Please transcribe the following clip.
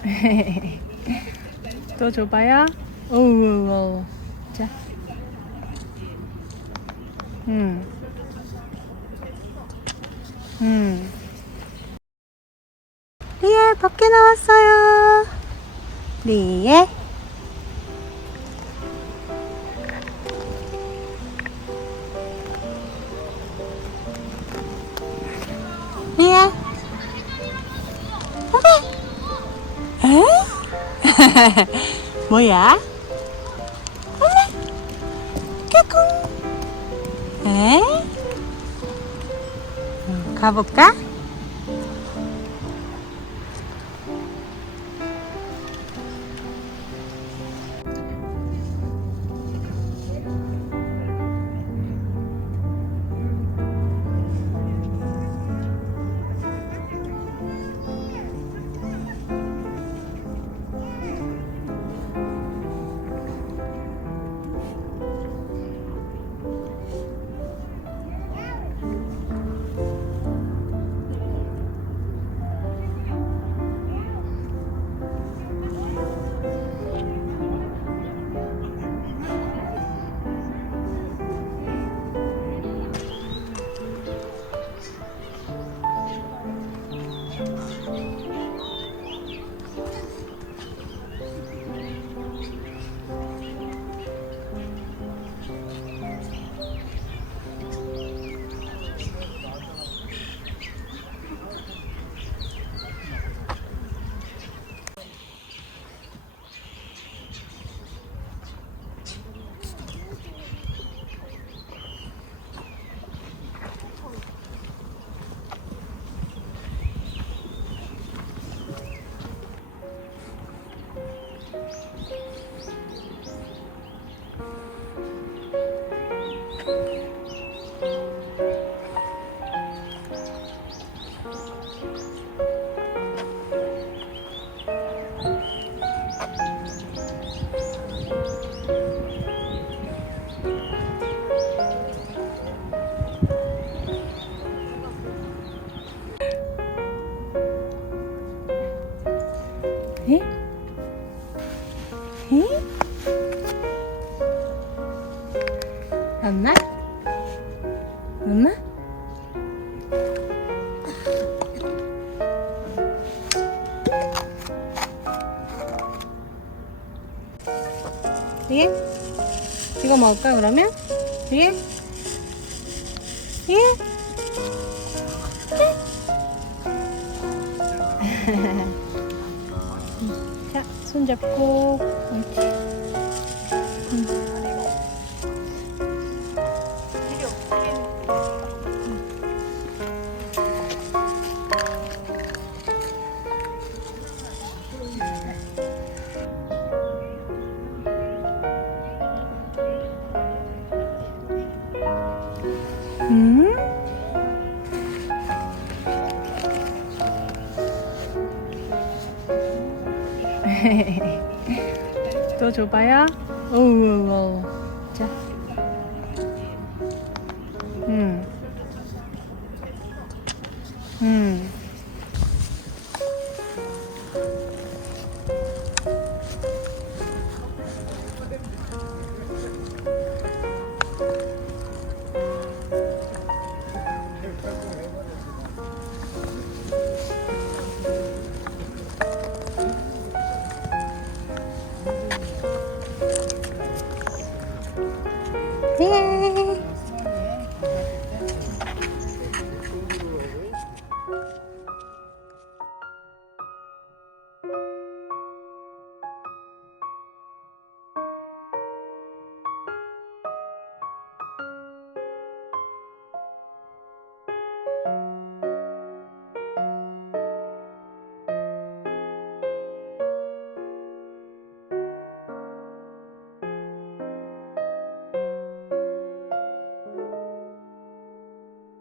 또 줘봐요. 어우, 어우. 자. 음. 음. 리에 밖에 나왔어요. 리 뭐야? 어메? 까꿍. 에? 음, 가볼까? 에? 에? 엄마? 엄마? 이게? 이거 먹을까 그러면? 이게? 이게? 자, 손 잡고 옳지. 음. 음? 또 줘봐요. 어우, 어우, 어우.